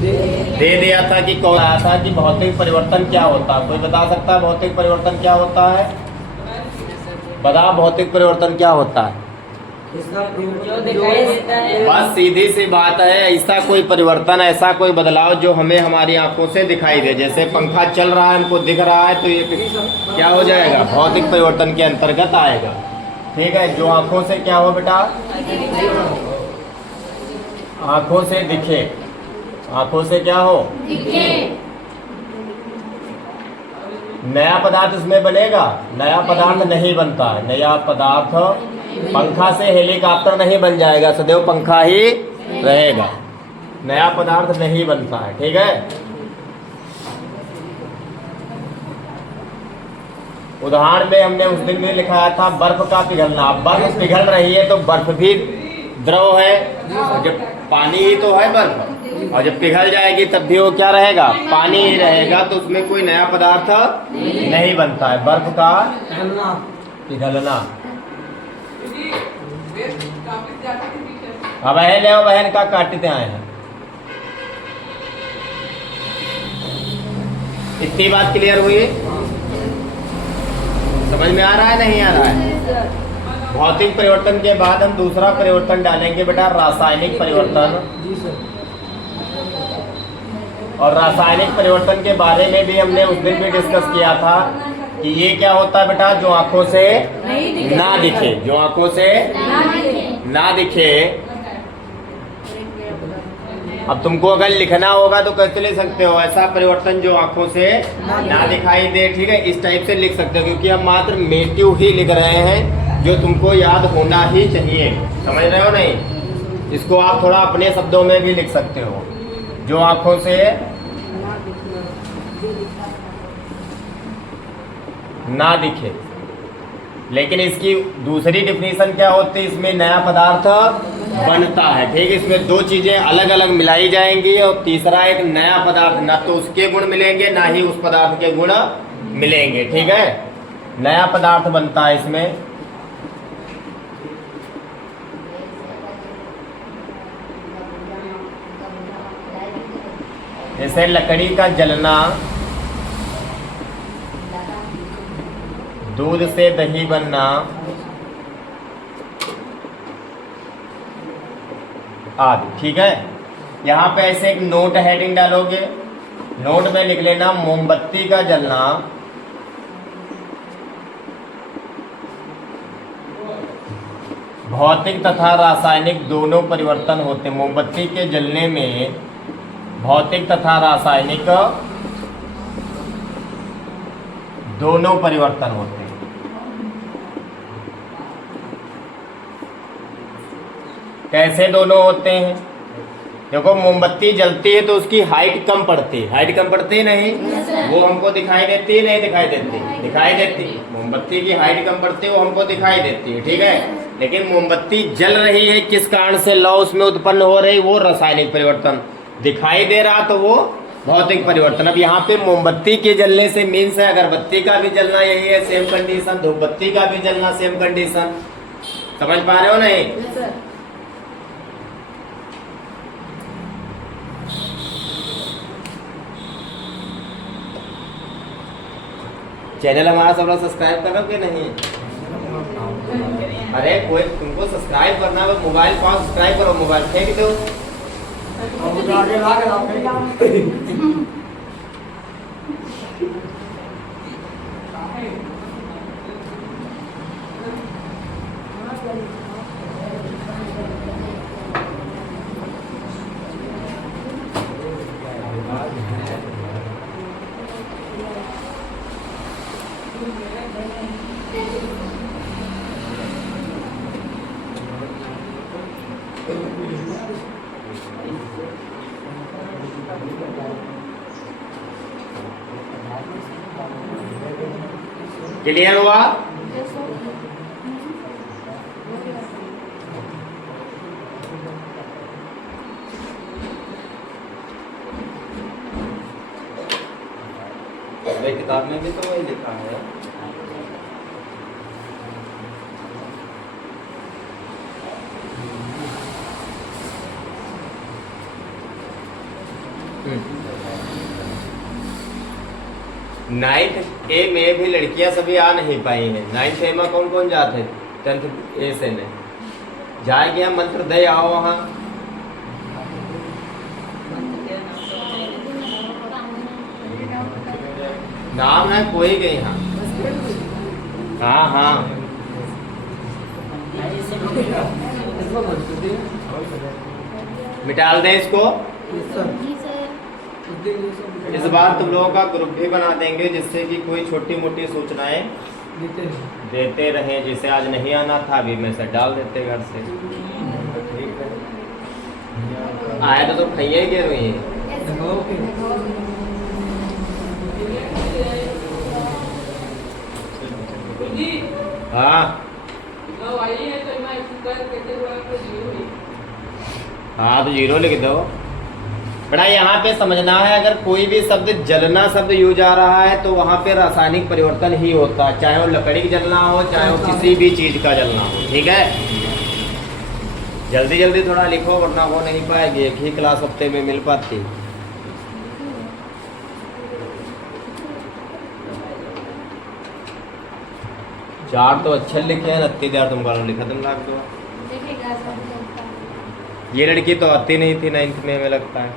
दे दिया था कि कौन आया था कि भौतिक परिवर्तन क्या होता है। कोई बता सकता है भौतिक परिवर्तन क्या होता है? बता, भौतिक परिवर्तन क्या होता है? जो दिखाई देता है। बस सीधी सी बात है, ऐसा कोई परिवर्तन, ऐसा कोई बदलाव जो हमें हमारी आंखों से दिखाई दे। जैसे पंखा चल रहा है, हमको दिख रहा है, तो ये क्या हो जाएगा? भौतिक परिवर्तन के अंतर्गत आएगा। ठीक है, जो आंखों से क्या हो बेटा? आंखों से दिखे। आंखों से क्या हो? दिखे। नया पदार्थ इसमें बनेगा? नया पदार्थ नहीं बनता है। नया पदार्थ, पंखा से हेलीकॉप्टर नहीं बन जाएगा, सदैव पंखा ही रहेगा। नया पदार्थ नहीं बनता है। ठीक है, उदाहरण में हमने उस दिन भी लिखाया था बर्फ का पिघलना। बर्फ पिघल रही है तो बर्फ भी द्रव है, और जब पानी ही तो है बर्फ, और जब पिघल जाएगी तब भी वो क्या रहेगा? पानी ही रहेगा। तो उसमें कोई नया पदार्थ नहीं बनता है। बर्फ का पिघलना। अब बहन ले, बहन का काटते आए हैं। इतनी बात क्लियर हुई? समझ में आ रहा है नहीं आ रहा है? भौतिक परिवर्तन के बाद हम दूसरा परिवर्तन डालेंगे बेटा, रासायनिक परिवर्तन। और रासायनिक परिवर्तन के बारे में भी हमने उस दिन भी डिस्कस किया था कि ये क्या होता है बेटा? जो आंखों से ना दिखे, जो आंखों से ना दिखे। अब तुमको अगर लिखना होगा तो कैसे लिख सकते हो? ऐसा परिवर्तन जो आंखों से ना दिखाई दे। ठीक है, इस टाइप से लिख सकते हो, क्योंकि हम मात्र मेटिव ही लिख रहे हैं, जो तुमको याद होना ही चाहिए। समझ रहे हो नहीं? इसको आप थोड़ा अपने शब्दों में भी लिख सकते हो, जो आंखों से ना दिखे। लेकिन इसकी दूसरी डिफिनीशन क्या होती है? इसमें नया पदार्थ बनता है। ठीक है, इसमें दो चीजें अलग अलग मिलाई जाएंगी, और तीसरा एक नया पदार्थ, ना तो उसके गुण मिलेंगे ना ही उस पदार्थ के गुण मिलेंगे। ठीक है, नया पदार्थ बनता है इसमें। जैसे लकड़ी का जलना, दूध से दही बनना आदि। ठीक है, यहाँ पे ऐसे एक नोट हेडिंग डालोगे, नोट में लिख लेना मोमबत्ती का जलना भौतिक तथा रासायनिक दोनों परिवर्तन होते हैं। मोमबत्ती के जलने में भौतिक तथा रासायनिक दोनों परिवर्तन होते हैं। कैसे दोनों होते हैं? देखो, मोमबत्ती जलती है तो उसकी हाइट कम पड़ती है। हाइट कम पड़ती नहीं? वो हमको दिखाई देती है नहीं दिखाई देती? दिखाई देती है। मोमबत्ती की हाइट कम पड़ती है, वो हमको दिखाई देती है। ठीक है, लेकिन मोमबत्ती जल रही है, किस कारण से लौ उसमें उत्पन्न हो रही? वो रासायनिक परिवर्तन। दिखाई दे रहा तो वो भौतिक परिवर्तन। अब यहाँ पे मोमबत्ती के जलने से मीन्स है अगरबत्ती का भी जलना यही है, सेम कंडीशन। धूपबत्ती का भी जलना सेम कंडीशन। समझ पा रहे हो नहीं? चैनल हमारा सब लोग सब्सक्राइब करो कि नहीं? अरे कोई तुमको सब्सक्राइब करना है, मोबाइल पास सब्सक्राइब करो, मोबाइल फेंक दो। क्लियर हुआ? किताब में भी तो वही लिखा है। 9th ए में भी लड़कियां सभी आ नहीं पाई हैं। 9th ए में कौन कौन जाते? 10th ए से ने जाए गया मंत्र दे आओ वहाँ। नाम है कोई गई हाँ हाँ हाँ मिटाल दें इसको। इस बार तुम लोगों का ग्रुप भी बना देंगे जिससे कि कोई छोटी मोटी सूचनाएं देते रहे। जैसे आज नहीं आना था अभी मैसेज डाल देते घर से। ठीक है आया तो खइए गिर रही है। हाँ हाँ तो 0 लिख दो बड़ा। यहाँ पे समझना है अगर कोई भी शब्द जलना शब्द यूज आ रहा है तो वहाँ पे रासायनिक परिवर्तन ही होता है, चाहे वो लकड़ी का जलना हो चाहे वो किसी भी चीज का जलना हो। ठीक है जल्दी जल्दी थोड़ा लिखो वरना हो नहीं पाएगी। एक ही क्लास हफ्ते में मिल पाती। चार तो अच्छे लिखे हैं, 29 तुम करो लिखा तुम लाख दो। ये लड़की तो आती नहीं थी 9th में हमें लगता है।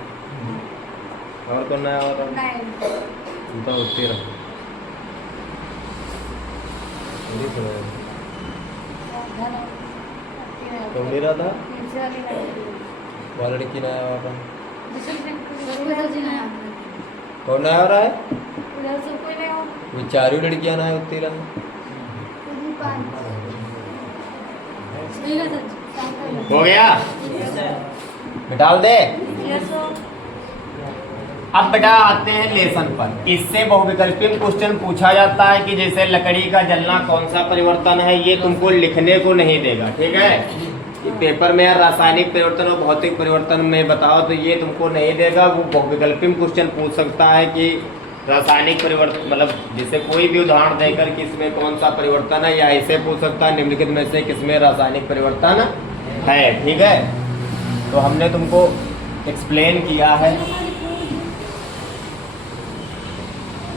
और कौन नया हो रहा तुम तो होती रहो। तो मेरा था वो लड़की नया हो रहा। कौन नया हो रहा है? विचारू लड़कियां नया होती रहा। हो गया मिटाल दे। अब बेटा आते हैं लेसन पर। इससे बहुविकल्पीय क्वेश्चन पूछा जाता है कि जैसे लकड़ी का जलना कौन सा परिवर्तन है, ये तुमको लिखने को नहीं देगा। ठीक है पेपर में रासायनिक परिवर्तन और भौतिक परिवर्तन में बताओ तो ये तुमको नहीं देगा। वो बहुविकल्पीय क्वेश्चन पूछ सकता है कि रासायनिक परिवर्तन मतलब जैसे कोई भी उदाहरण देकर कि इसमें कौन सा परिवर्तन है, या ऐसे पूछ सकता है निम्नलिखित में से किसमें रासायनिक परिवर्तन है। ठीक है तो हमने तुमको एक्सप्लेन किया है।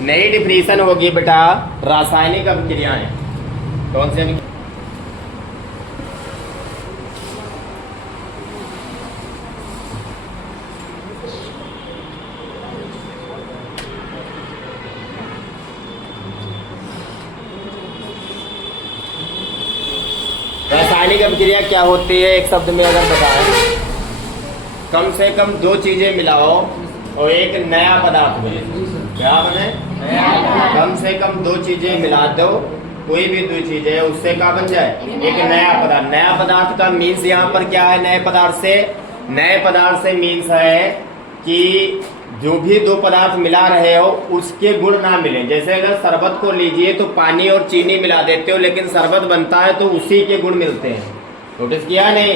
नई डिफिनीशन होगी बेटा रासायनिक अभिक्रियाएं। कौन सी अभिक्रिया? रासायनिक अभिक्रिया क्या होती है एक शब्द में अगर बताएं? कम से कम 2 चीजें मिलाओ और एक नया पदार्थ बने। क्या बने? कम से कम 2 चीजें मिला दो, कोई भी 2 चीजें उससे क्या बन जाए? एक नया पदार्थ। नया पदार्थ का मीन्स यहाँ पर क्या है? नए पदार्थ से मीन्स है कि जो भी 2 पदार्थ मिला रहे हो उसके गुण ना मिले। जैसे अगर शरबत को लीजिए तो पानी और चीनी मिला देते हो लेकिन शरबत बनता है तो उसी के गुण मिलते हैं। नोटिस किया नहीं?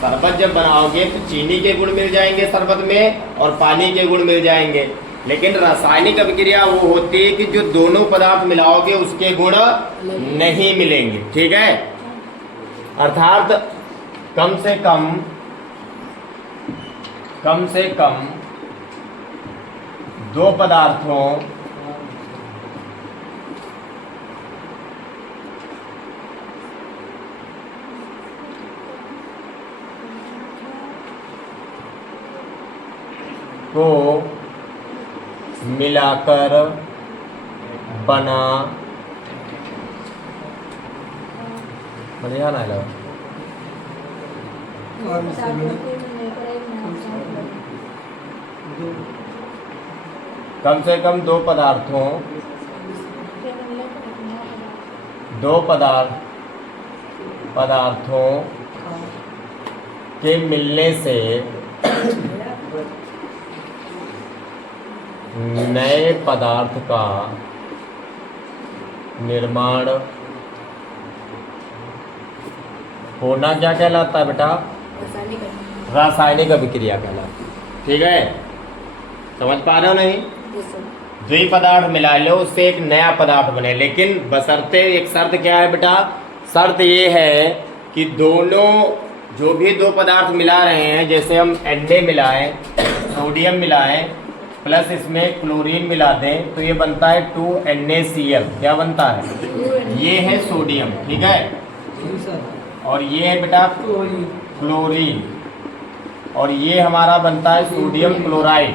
शरबत जब बनाओगे तो चीनी के गुण मिल जाएंगे शरबत में और पानी के गुण मिल जाएंगे। लेकिन रासायनिक अभिक्रिया वो होती है कि जो दोनों पदार्थ मिलाओगे उसके गुण नहीं मिलेंगे। ठीक है अर्थात कम से कम 2 पदार्थों को मिलाकर बना बढ़िया ना लगा। कम से कम 2 पदार्थों के मिलने से नए पदार्थ का निर्माण होना क्या कहलाता है बेटा? रासायनिक अभिक्रिया कहलाता है। ठीक है समझ पा रहे हो नहीं? 2 पदार्थ मिला लो उससे एक नया पदार्थ बने, लेकिन बशर्ते एक शर्त क्या है बेटा? शर्त ये है कि दोनों जो भी 2 पदार्थ मिला रहे हैं, जैसे हम Na मिलाएं सोडियम मिलाएं प्लस इसमें क्लोरीन मिला दें तो ये बनता है 2NaCl। क्या बनता है? ये है सोडियम, ठीक है। जी सर। और ये है बेटा क्लोरीन, और ये हमारा बनता है सोडियम क्लोराइड।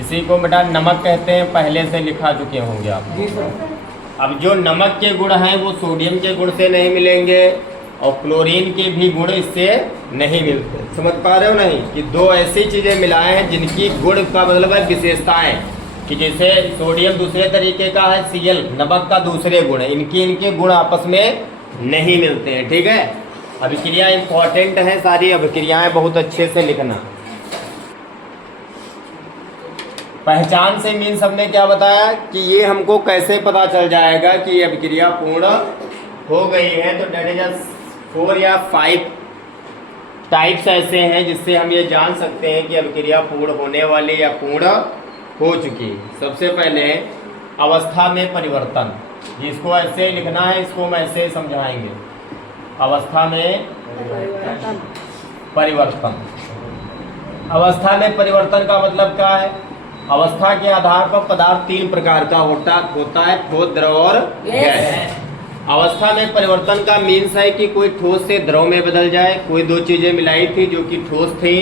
इसी को बेटा नमक कहते हैं, पहले से लिखा चुके होंगे आप। जी सर। अब जो नमक के गुण हैं वो सोडियम के गुण से नहीं मिलेंगे, और क्लोरीन के भी गुण इससे नहीं मिलते। समझ पा रहे हो नहीं कि दो ऐसी चीज़ें मिलाए हैं जिनकी गुण का मतलब है विशेषताएं, कि जैसे सोडियम दूसरे तरीके का है Cl, नमक का दूसरे गुण है, इनके गुण आपस में नहीं मिलते हैं, ठीक है। अभिक्रिया इंपॉर्टेंट है, सारी अभिक्रियाएं बहुत अच्छे से लिखना। पहचान से मीन्स हमने क्या बताया कि ये हमको कैसे पता चल जाएगा कि ये अभिक्रिया पूर्ण हो गई है। तो डेट इज 4 या 5 टाइप्स ऐसे हैं जिससे हम ये जान सकते हैं कि अभिक्रिया पूर्ण होने वाली या पूर्ण हो चुकी। सबसे पहले अवस्था में परिवर्तन, जिसको ऐसे लिखना है, इसको हम ऐसे समझाएंगे। अवस्था में परिवर्तन। अवस्था में परिवर्तन का मतलब क्या है? अवस्था के आधार पर पदार्थ 3 प्रकार का होता है, ठोस, द्रव और गैस। अवस्था में परिवर्तन का मीन्स है कि कोई ठोस से द्रव में बदल जाए। कोई दो चीजें मिलाई थी जो कि ठोस थी,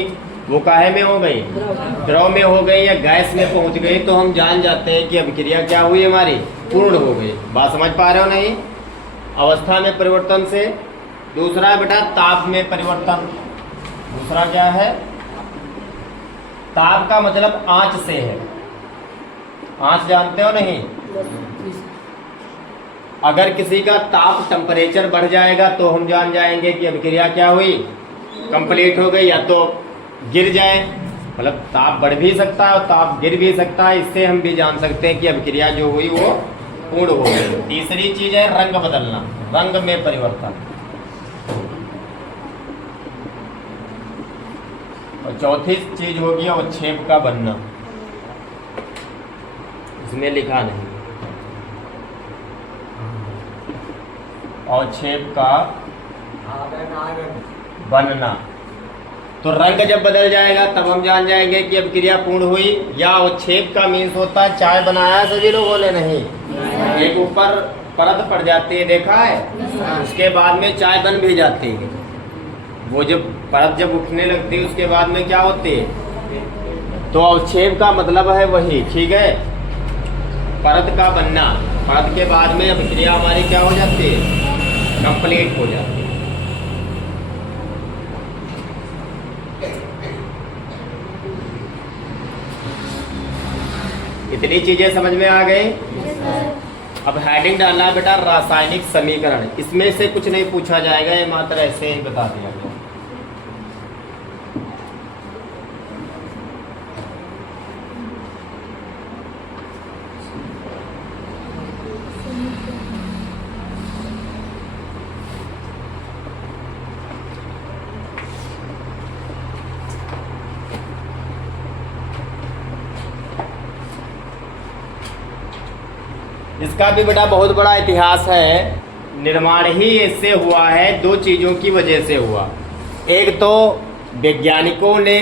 वो काहे में हो गई? द्रव में हो गई या गैस में पहुंच गई, तो हम जान जाते हैं कि अभिक्रिया क्या हुई, हमारी पूर्ण हो गई। बात समझ पा रहे हो नहीं? अवस्था में परिवर्तन से। दूसरा है बेटा ताप में परिवर्तन। दूसरा क्या है? ताप का मतलब आंच से है। आंच जानते हो नहीं? अगर किसी का ताप टेम्परेचर बढ़ जाएगा तो हम जान जाएंगे कि अभिक्रिया क्या हुई, कंप्लीट हो गई। या तो गिर जाए, मतलब ताप बढ़ भी सकता है और ताप गिर भी सकता है, इससे हम भी जान सकते हैं कि अभिक्रिया जो हुई वो पूर्ण हो गई। तीसरी चीज है रंग बदलना, रंग में परिवर्तन। और चौथी चीज होगी अवक्षेप का बनना, इसमें लिखा नहीं। अवक्षेप का बनना। तो रंग जब बदल जाएगा तब हम जान जाएंगे कि अब क्रिया पूर्ण हुई। या अवक्षेप का मीन्स होता है, चाय बनाया सभी लोगों ने नहीं, एक ऊपर परत पड़ जाती है, देखा है, उसके बाद में चाय बन भी जाती है। वो जब परत जब उठने लगती है उसके बाद में क्या होती है, तो अवक्षेप का मतलब है वही, ठीक है, परत का बनना। परत के बाद में अभिक्रिया हमारी क्या हो जाती है, कंप्लीट हो जाती है। इतनी चीजें समझ में आ गई। अब हेडिंग डालना है बेटा रासायनिक समीकरण। इसमें से कुछ नहीं पूछा जाएगा, ये मात्र ऐसे ही बता दिया गया। इसका भी बेटा बहुत बड़ा इतिहास है। निर्माण ही इससे हुआ है, दो चीज़ों की वजह से हुआ। एक तो वैज्ञानिकों ने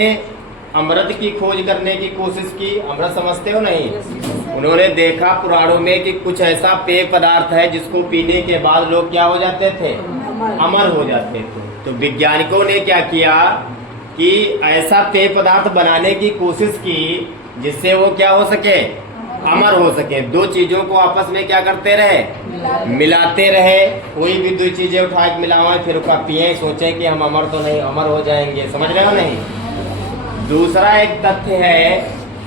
अमृत की खोज करने की कोशिश की। अमृत समझते हो नहीं? उन्होंने देखा पुराणों में कि कुछ ऐसा पेय पदार्थ है जिसको पीने के बाद लोग क्या हो जाते थे, अमर हो जाते थे। तो वैज्ञानिकों ने क्या किया कि ऐसा पेय पदार्थ बनाने की कोशिश की जिससे वो क्या हो सके, अमर हो सके। दो चीजों को आपस में क्या करते रहे, मिलाते रहे। कोई भी दो चीजें उठा के मिलाओ फिर उसका पिए, सोचे कि हम अमर तो नहीं, अमर हो जाएंगे। समझ रहे हो नहीं? दूसरा एक तथ्य है,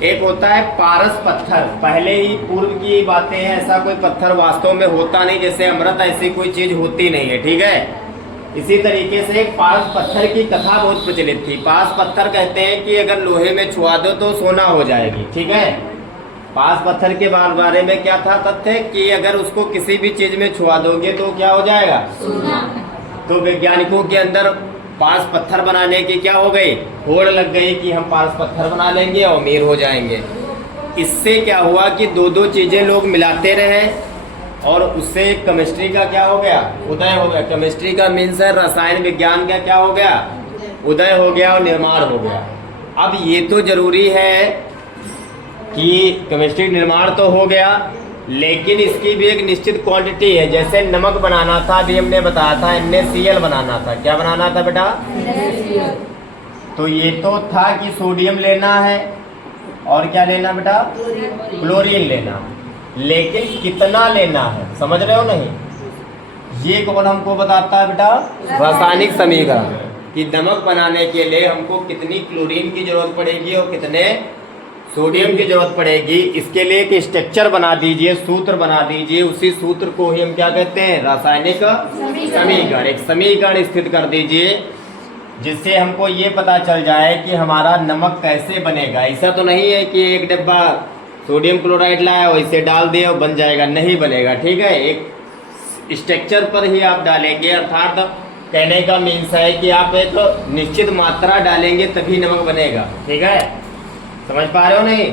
एक होता है पारस पत्थर। पहले ही पूर्व की बातें हैं, ऐसा कोई पत्थर वास्तव में होता नहीं, जैसे अमृत ऐसी कोई चीज होती नहीं है, ठीक है। इसी तरीके से पारस पत्थर की कथा बहुत प्रचलित थी। पारस पत्थर कहते हैं कि अगर लोहे में छुआ दो तो सोना हो जाएगी, ठीक है। पास पत्थर के बारे में क्या था तथ्य कि अगर उसको किसी भी चीज में छुआ दोगे तो क्या हो जाएगा, सोना। तो वैज्ञानिकों के अंदर पास पत्थर बनाने की क्या हो गई, होड़ लग गई कि हम पास पत्थर बना लेंगे और अमीर हो जाएंगे। इससे क्या हुआ कि दो दो चीजें लोग मिलाते रहे और उससे केमिस्ट्री का क्या हो गया, उदय हो गया। केमिस्ट्री का मीन्स है रसायन विज्ञान का क्या हो गया, उदय हो गया और निर्माण हो गया। अब ये तो जरूरी है कि केमिस्ट्री निर्माण तो हो गया, लेकिन इसकी भी एक निश्चित क्वांटिटी है। जैसे नमक बनाना था, अभी हमने बताया था NaCl बनाना था। क्या बनाना था बेटा? तो ये तो था कि सोडियम लेना है और क्या लेना बेटा, क्लोरीन लेना, लेकिन कितना लेना है समझ रहे हो नहीं? ये कौन हमको बताता है बेटा? रासायनिक समीकरण, कि नमक बनाने के लिए हमको कितनी क्लोरीन की जरूरत पड़ेगी और कितने सोडियम की जरूरत पड़ेगी। इसके लिए एक स्ट्रक्चर बना दीजिए, सूत्र बना दीजिए। उसी सूत्र को ही हम क्या कहते हैं, रासायनिक समीकरण। एक समीकरण स्थित कर दीजिए जिससे हमको ये पता चल जाए कि हमारा नमक कैसे बनेगा। ऐसा तो नहीं है कि एक डिब्बा सोडियम क्लोराइड लाया वैसे डाल दिया और बन जाएगा, नहीं बनेगा। ठीक है, एक स्ट्रक्चर पर ही आप डालेंगे। अर्थात कहने का मीन्स है कि आप एक निश्चित मात्रा डालेंगे तभी नमक बनेगा। ठीक है, समझ पा रहे हो नहीं?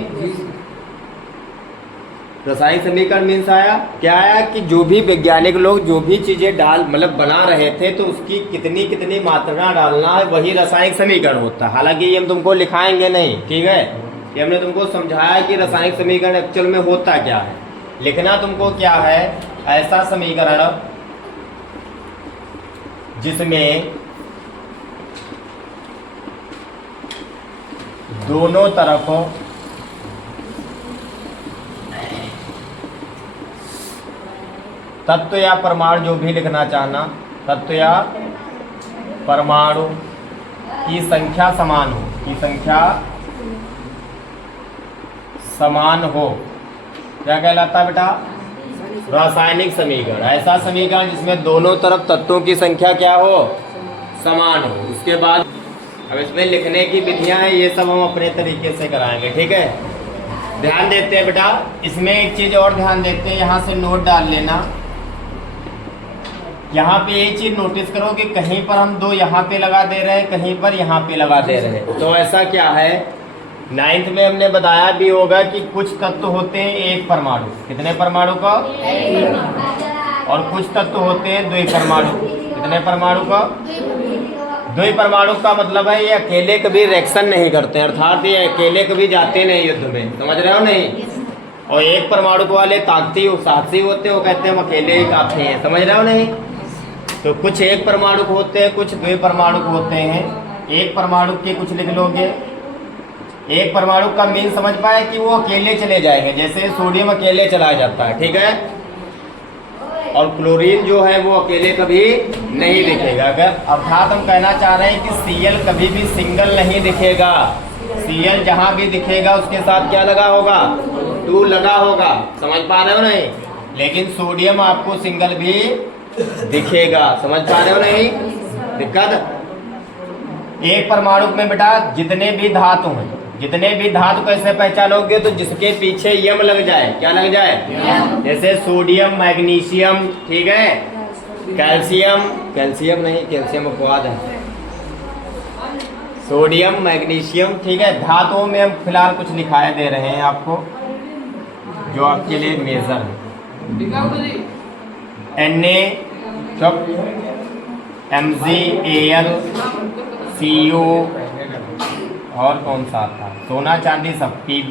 रासायनिक समीकरण मीन्स आया क्या, आया कि जो भी वैज्ञानिक लोग जो भी चीजें डाल मतलब बना रहे थे तो उसकी कितनी कितनी मात्रा डालना है, वही रासायनिक समीकरण होता है। हालांकि ये हम तुमको लिखाएंगे नहीं, ठीक है, ये हमने तुमको समझाया कि रासायनिक समीकरण एक्चुअल में होता क्या है। लिखना तुमको क्या है, ऐसा समीकरण जिसमें दोनों तरफ तत्व या परमाणु, जो भी लिखना चाहना, तत्व या परमाणु की संख्या समान हो, की संख्या समान हो, क्या कहलाता है बेटा? रासायनिक समीकरण। ऐसा समीकरण जिसमें दोनों तरफ तत्वों की संख्या क्या हो, समान हो। उसके बाद अब इसमें लिखने की विधियां हैं, ये सब हम अपने तरीके से कराएंगे। ठीक है, ध्यान देते हैं बेटा। इसमें एक चीज और ध्यान देते हैं, यहाँ से नोट डाल लेना। यहाँ पे ये चीज नोटिस करो कि कहीं पर हम दो यहाँ पे लगा दे रहे हैं, कहीं पर यहाँ पे लगा दे रहे हैं। तो ऐसा क्या है, 9th में हमने बताया भी होगा कि कुछ तत्व होते हैं एक परमाणु, कितने परमाणु का, और कुछ तत्व होते हैं द्वि परमाणु, कितने परमाणु का, द्वि परमाणु का मतलब है ये अकेले कभी रिएक्शन नहीं करते, अर्थात ये अकेले कभी जाते नहीं युद्ध में, समझ रहे हो नहीं? और एक परमाणु वाले ताकती साहसी होते हैं, वो कहते हैं हम अकेले ही काफी हैं, समझ रहे हो नहीं? तो कुछ एक परमाणु होते हैं, कुछ द्वि परमाणु होते हैं। एक परमाणु के कुछ लिख लोगे। एक परमाणु का मीन समझ पाए कि वो अकेले चले जाएंगे, जैसे सोडियम अकेले चला जाता है, ठीक है। और क्लोरीन जो है वो अकेले कभी नहीं दिखेगा। अगर अर्थात हम कहना चाह रहे हैं कि Cl कभी भी सिंगल नहीं दिखेगा। Cl जहाँ भी दिखेगा उसके साथ क्या लगा होगा, 2 लगा होगा, समझ पा रहे हो नहीं? लेकिन सोडियम आपको सिंगल भी दिखेगा, समझ पा रहे हो नहीं? दिक्कत एक परमाणु में बेटा जितने भी धातु हैं, जितने भी धातु कैसे पहचानोगे, तो जिसके पीछे यम लग जाए, क्या लग जाए, जैसे सोडियम, मैग्नीशियम, ठीक है, कैल्शियम, कैल्शियम नहीं, कैल्शियम अपवाद है, सोडियम, मैग्नीशियम, ठीक है। धातुओं में हम फिलहाल कुछ दिखाई दे रहे हैं आपको जो आपके लिए मेजर है। Na, MgAl, Co, और कौन सा था, सोना चांदी सब, Pb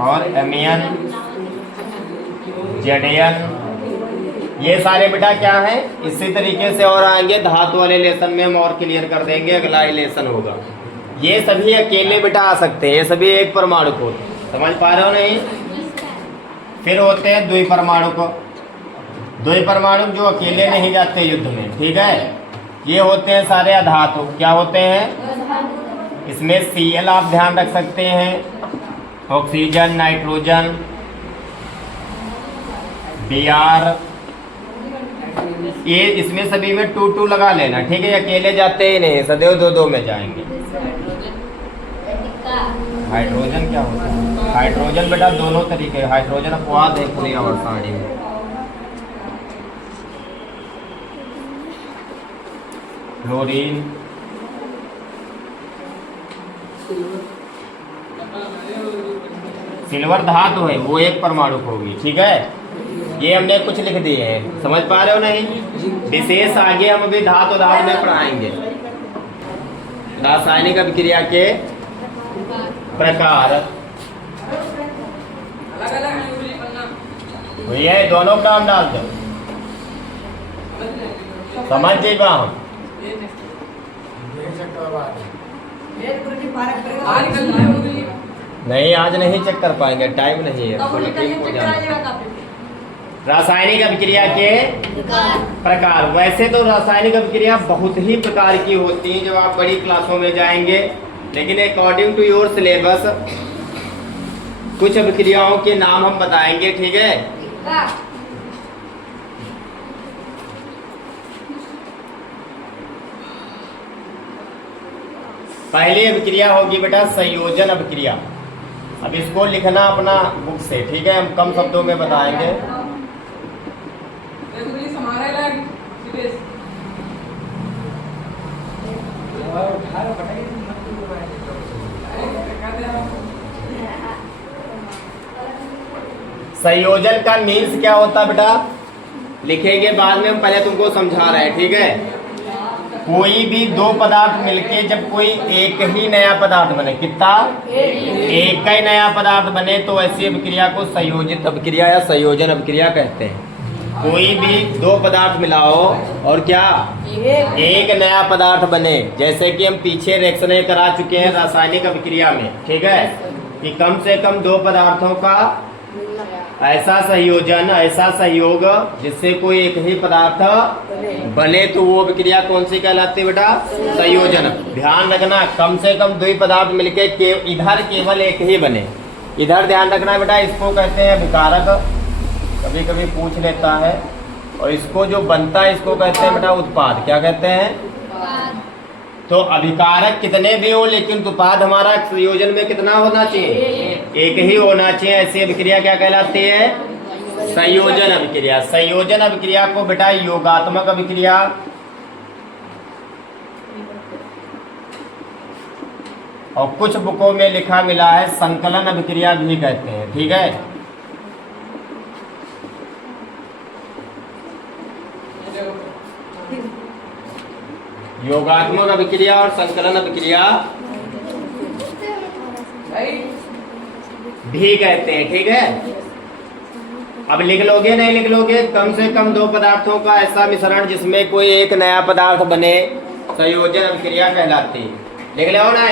और Mn, Zn, ये सारे बेटा क्या है। इसी तरीके से और आएंगे धातु वाले लेसन में, हम और क्लियर कर देंगे, अगला लेसन होगा। ये सभी अकेले बेटा आ सकते हैं, ये सभी एक परमाणु को, समझ पा रहे हो नहीं? फिर होते हैं द्वि परमाणु को, द्वि परमाणु जो अकेले नहीं जाते युद्ध में, ठीक है। ये होते हैं सारे अधातु, क्या होते हैं, इसमें Cl आप ध्यान रख सकते हैं, ऑक्सीजन, नाइट्रोजन, Br, ये इसमें सभी में 2-2 लगा लेना, ठीक है। अकेले जाते ही नहीं, सदैव 2-2 में जाएंगे। हाइड्रोजन क्या होता है, हाइड्रोजन बेटा दोनों तरीके, हाइड्रोजन अपवाद है पूरी अवस्थानी में। क्लोरीन, सिल्वर धातु है, वो एक परमाणु होगी। ठीक है, ये हमने कुछ लिख दिए हैं, समझ पा रहे हो नहीं? विशेष आगे हम अभी धातु में पढ़ाएंगे। रासायनिक अभिक्रिया के प्रकार, तो ये दोनों का नाम डाल दो, समझ जाएगा हम। नहीं, आज नहीं चेक कर पाएंगे, टाइम नहीं है। रासायनिक अभिक्रिया के प्रकार, वैसे तो रासायनिक अभिक्रिया बहुत ही प्रकार की होती हैं जब आप बड़ी क्लासों में जाएंगे, लेकिन अकॉर्डिंग टू योर सिलेबस कुछ अभिक्रियाओं के नाम हम बताएंगे। ठीक है, पहली अभिक्रिया होगी बेटा संयोजन अभिक्रिया। अब इसको लिखना अपना बुक से, ठीक है, हम कम शब्दों में बताएंगे। संयोजन का मीन्स क्या होता है बेटा, लिखेंगे बाद में, हम पहले तुमको समझा रहे हैं। ठीक है, कोई भी दो पदार्थ मिलके जब कोई एक ही नया पदार्थ बने, कितना, एक ही नया पदार्थ बने, तो ऐसी अभिक्रिया को संयोजित अभिक्रिया या संयोजन अभिक्रिया कहते हैं। कोई भी दो पदार्थ मिलाओ और क्या, एक नया पदार्थ बने, जैसे कि हम पीछे रिएक्शन करा चुके हैं रासायनिक अभिक्रिया में। ठीक है, कि कम से कम दो पदार्थों का ऐसा संयोजन, ऐसा संयोग जिससे कोई एक ही पदार्थ बने, तो वो अभिक्रिया कौन सी कहलाती है बेटा, संयोजन। ध्यान रखना, कम से कम दो ही पदार्थ मिलके इधर केवल एक ही बने, इधर ध्यान रखना बेटा, इसको कहते हैं अभिकारक, कभी कभी पूछ लेता है। और इसको जो बनता है इसको कहते हैं बेटा उत्पाद। क्या कहते हैं? तो अभिकारक कितने भी हो, लेकिन उत्पाद हमारा संयोजन में कितना होना चाहिए, एक ही होना चाहिए। ऐसी अभिक्रिया क्या कहलाती है, संयोजन अभिक्रिया। संयोजन अभिक्रिया को बेटा योगात्मक अभिक्रिया, और कुछ बुकों में लिखा मिला है संकलन अभिक्रिया भी कहते हैं। ठीक है, योगात्मक अभिक्रिया और संकलन अभिक्रिया भी कहते हैं। ठीक है, अब लिख लोगे नहीं लिख लोगे, कम से कम दो पदार्थों का ऐसा मिश्रण जिसमें कोई एक नया पदार्थ बने, संयोजन अभिक्रिया कहलाती है। लिख लो ना,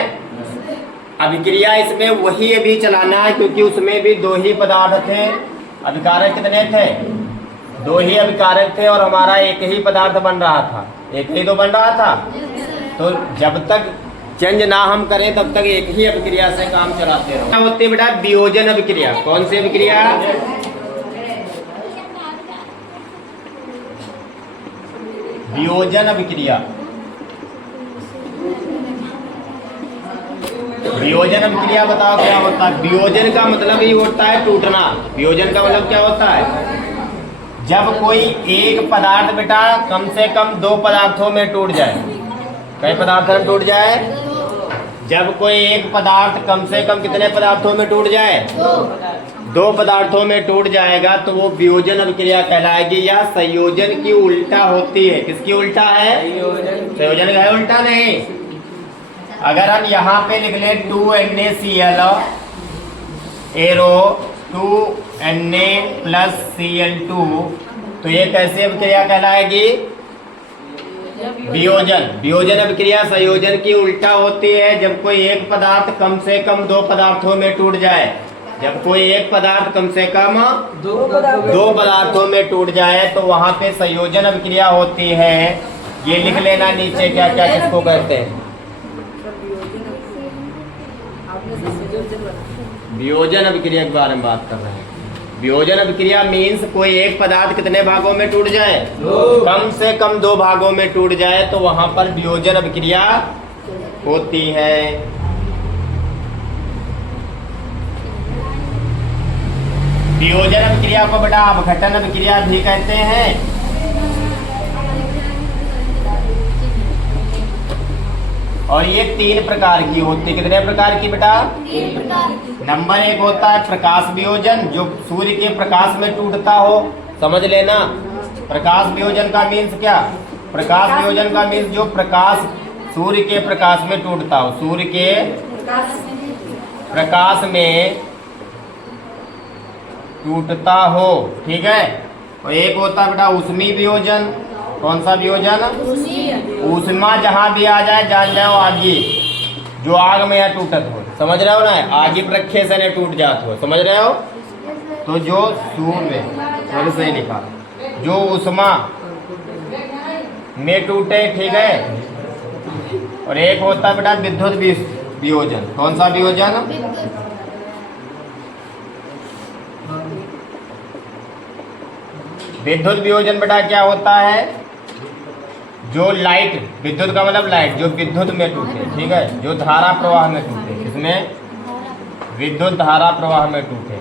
अभिक्रिया इसमें वही अभी चलाना है, क्योंकि उसमें भी दो ही पदार्थ थे। अभिकारक कितने थे, दो ही अभिकारक थे, और हमारा एक ही पदार्थ बन रहा था, एक ही तो बन रहा था। तो जब तक चेंज ना हम करें तब तक एक ही अभिक्रिया से काम चलाते रहो। क्या होती है बेटा, वियोजन अभिक्रिया। कौन सी अभिक्रिया, वियोजन अभिक्रिया। वियोजन अभिक्रिया बताओ क्या होता है। वियोजन का मतलब ये होता है टूटना। वियोजन का मतलब क्या होता है, जब कोई एक पदार्थ बेटा कम से कम दो पदार्थों में टूट जाए। कई पदार्थों में टूट जाए, जब कोई एक पदार्थ कम से कम कितने पदार्थों में टूट जाए, दो पदार्थों में टूट जाएगा, तो वो वियोजन अभिक्रिया कहलाएगी। या संयोजन की उल्टा होती है। किसकी उल्टा है, संयोजन का है, उल्टा नहीं। अगर हम यहाँ पे लिख लें 2NaCl एरो 2Na + Cl2, तो ये कैसे अभिक्रिया कहलाएगी, वियोजन। वियोजन अभिक्रिया संयोजन की उल्टा होती है। जब कोई एक पदार्थ कम से कम दो पदार्थों में टूट जाए, जब कोई एक पदार्थ कम से कम दो पदार्थों में टूट जाए, तो वहां पे संयोजन अभिक्रिया होती है। ये लिख लेना नीचे क्या क्या किसको कहते हैं, वियोजन अभिक्रिया के बारे में बात कर रहे हैं। वियोजन अभिक्रिया मीन्स कोई एक पदार्थ कितने भागों में टूट जाए, कम से कम दो भागों में टूट जाए, तो वहां पर वियोजन अभिक्रिया होती है। वियोजन अभिक्रिया को बेटा अपघटन अभिक्रिया भी कहते हैं। और ये 3 प्रकार की होती है। कितने प्रकार की बेटा, 3 प्रकार की। नंबर एक होता है प्रकाश वियोजन, जो सूर्य के प्रकाश में टूटता हो। समझ लेना, प्रकाश वियोजन का मीन्स क्या? प्रकाश वियोजन का मीन्स जो प्रकाश सूर्य के प्रकाश में टूटता हो, सूर्य के प्रकाश में टूटता हो। ठीक है। और एक होता है बेटा ऊष्मी वियोजन। कौन सा वियोजन? ऊष्मा जहां भी आ जाए जान जाओ आगी, जो आग में या टूटत हो। समझ रहे हो ना? आगे रखे से टूट जात हो। समझ रहे हो? तो जो सूर्य थोड़ा सही लिखा, जो ऊष्मा में टूटे। ठीक है। और एक होता है बेटा विद्युत वियोजन। कौन सा वियोजन? विद्युत वियोजन बेटा क्या होता है? जो लाइट, विद्युत का मतलब लाइट, जो विद्युत में टूटे। ठीक है। जो धारा प्रवाह में टूटे। किसमें? विद्युत धारा प्रवाह में टूटे।